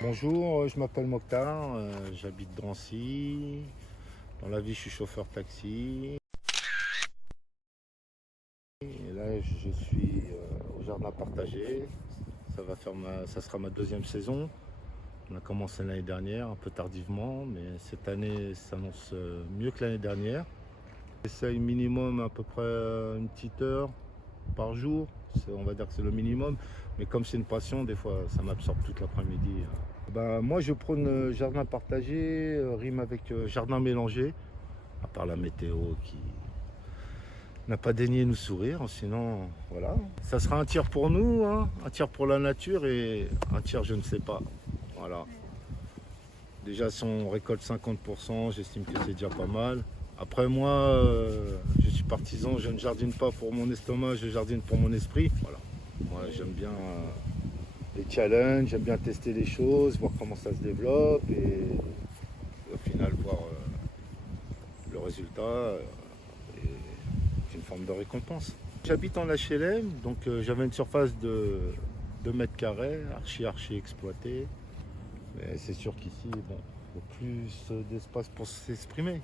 Bonjour, je m'appelle Mokhtar, j'habite Drancy. Dans la vie, je suis chauffeur taxi. Et là, je suis au jardin partagé. Ça sera ma deuxième saison. On a commencé l'année dernière, un peu tardivement, mais cette année s'annonce mieux que l'année dernière. J'essaye minimum à peu près une petite heure par jour. On va dire que c'est le minimum. Mais comme c'est une passion, des fois, ça m'absorbe toute l'après-midi. Moi, je prône jardin partagé, rime avec jardin mélangé, à part la météo qui n'a pas daigné nous sourire. Sinon, voilà. Ça sera un tiers pour nous, hein, un tiers pour la nature et un tiers, je ne sais pas. Voilà. Déjà, si on récolte 50%, j'estime que c'est déjà pas mal. Après, moi, je suis partisan, je ne jardine pas pour mon estomac, je jardine pour mon esprit. Voilà. Moi, j'aime bien les challenges, j'aime bien tester les choses, voir comment ça se développe et au final voir le résultat. Et c'est une forme de récompense. J'habite en HLM, donc j'avais une surface de 2 mètres carrés, archi exploitée. Mais c'est sûr qu'ici, bon, il y a plus d'espace pour s'exprimer.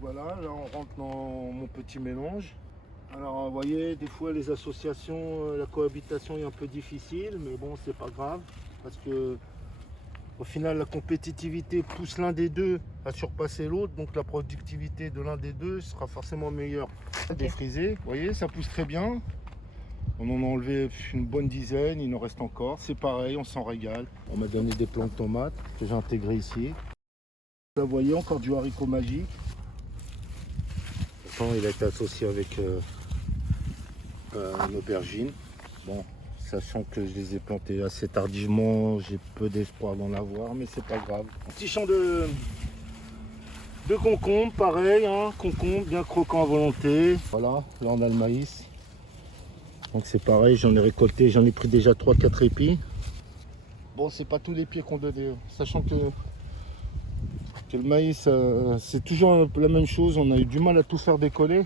Voilà, là on rentre dans mon petit mélange. Alors vous voyez, des fois les associations, la cohabitation est un peu difficile, mais bon, c'est pas grave, parce que au final la compétitivité pousse l'un des deux à surpasser l'autre, donc la productivité de l'un des deux sera forcément meilleure. Défrisé, vous voyez, ça pousse très bien. On en a enlevé une bonne dizaine, il en reste encore. C'est pareil, on s'en régale. On m'a donné des plants de tomates que j'ai intégrés ici. Là, vous voyez, encore du haricot magique. Pourtant, il a été associé avec une aubergine. Bon, sachant que je les ai plantés assez tardivement, j'ai peu d'espoir d'en avoir, mais c'est pas grave. Un petit champ de concombre, pareil, hein, concombre bien croquant à volonté. Voilà, là on a le maïs. Donc c'est pareil, j'en ai récolté, j'en ai pris déjà 3-4 épis. Bon, c'est pas tous les pieds qu'on donne, sachant que le maïs, c'est toujours la même chose, on a eu du mal à tout faire décoller.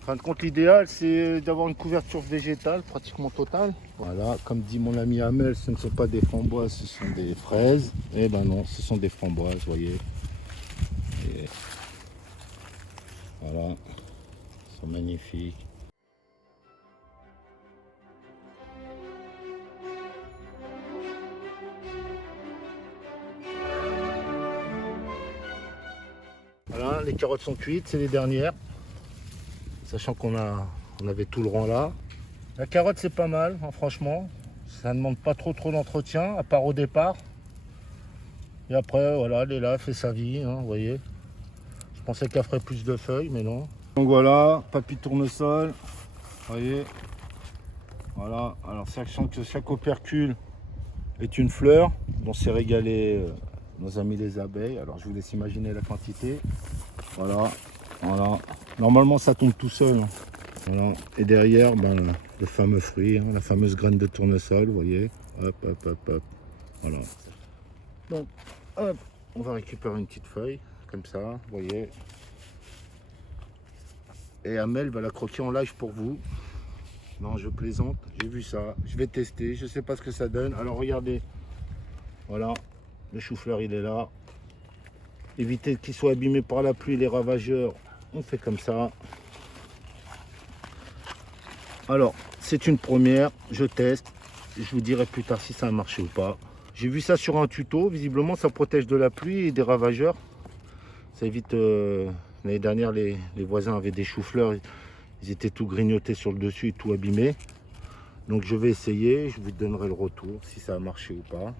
En fin de compte, l'idéal, c'est d'avoir une couverture végétale pratiquement totale. Voilà, comme dit mon ami Amel, ce ne sont pas des framboises, ce sont des fraises. Eh ben non, ce sont des framboises, vous voyez. Et voilà, elles sont magnifiques. Voilà, les carottes sont cuites, c'est les dernières. Sachant qu'on avait tout le rang là. La carotte c'est pas mal, hein, franchement. Ça ne demande pas trop d'entretien, à part au départ. Et après, voilà, elle est là, elle fait sa vie, hein, vous voyez. Je pensais qu'elle ferait plus de feuilles, mais non. Donc voilà, papy tournesol, vous voyez. Voilà, alors sachant que chaque opercule est une fleur dont s'est régalé nos amis les abeilles. Alors je vous laisse imaginer la quantité. Voilà, voilà. Normalement ça tombe tout seul. Hein. Voilà. Et derrière, le fameux fruit, hein, la fameuse graine de tournesol, vous voyez. Hop, hop, hop, hop. Voilà. Donc, hop, on va récupérer une petite feuille, comme ça, vous voyez. Et Amel va la croquer en live pour vous. Non, je plaisante, j'ai vu ça. Je vais tester, je sais pas ce que ça donne. Alors regardez, voilà, le chou-fleur il est là. Éviter qu'il soit abîmé par la pluie, les ravageurs, on fait comme ça. Alors, c'est une première, je teste. Je vous dirai plus tard si ça a marché ou pas. J'ai vu ça sur un tuto, visiblement ça protège de la pluie et des ravageurs. Ça évite, l'année dernière les voisins avaient des choux-fleurs, ils étaient tout grignotés sur le dessus et tout abîmés. Donc je vais essayer, je vous donnerai le retour si ça a marché ou pas.